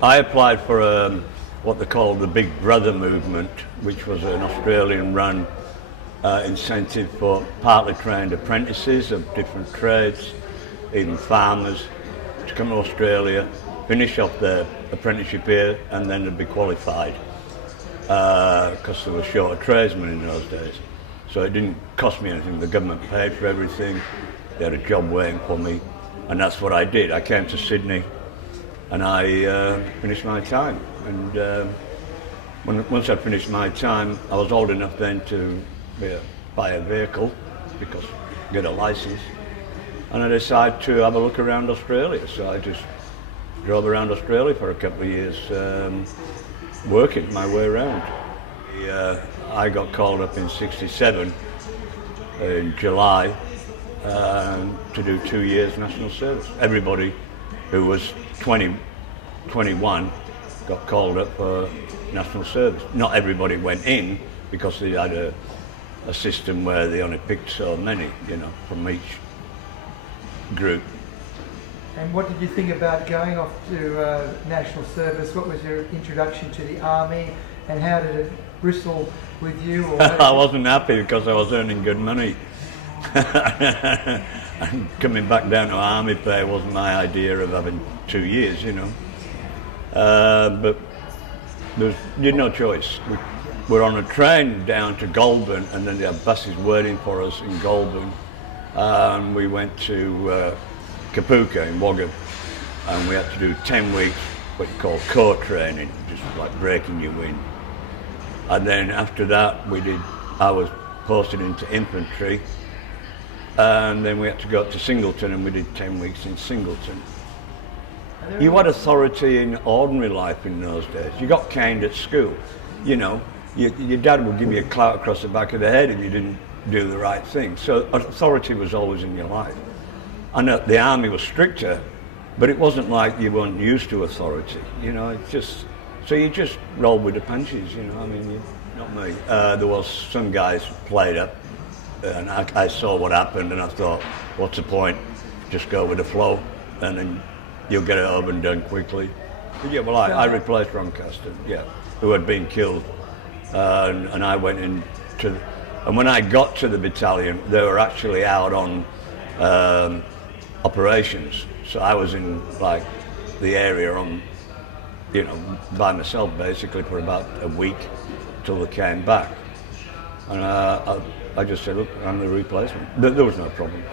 I applied for what they call the Big Brother movement, which was an Australian-run incentive for partly trained apprentices of different trades, even farmers, to come to Australia, finish off their apprenticeship here, and then they'd be qualified, because there were short of tradesmen in those days. So it didn't cost me anything. The government paid for everything. They had a job waiting for me, and that's what I did. I came to Sydney, and I finished my time. And once I finished my time, I was old enough then to buy a vehicle, because get a license, and I decided to have a look around Australia. So I just drove around Australia for a couple of years, working my way around. I got called up in '67 in July to do 2 years national service. Everybody who was 21 got called up for national service. Not everybody went in, because they had a system where they only picked so many, from each group. And what did you think about going off to national service? What was your introduction to the army, and how did it bristle with you? Or I wasn't happy because I was earning good money. And coming back down to army pay wasn't my idea of having 2 years, But you had no choice. We were on a train down to Goulburn, and then they had buses waiting for us in Goulburn. And we went to Kapuka in Wagga, and we had to do 10 weeks what you call core training, just like breaking your wind. And then after that I was posted into infantry, and then we had to go up to Singleton, and we did 10 weeks in Singleton. You had authority in ordinary life in those days. You got caned at school, your dad would give you a clout across the back of the head if you didn't do the right thing. So authority was always in your life. I know the army was stricter, but it wasn't like you weren't used to authority, so you just rolled with the punches, not me. There was some guys played up, and I saw what happened, and I thought, what's the point? Just go with the flow, and then you'll get it over and done quickly. But yeah, well, I replaced Bob Caston, who had been killed, and I went into, and when I got to the battalion, they were actually out on operations. So I was in the area on, by myself basically for about a week till they came back. And I just said, look, I'm the replacement. There was no problems.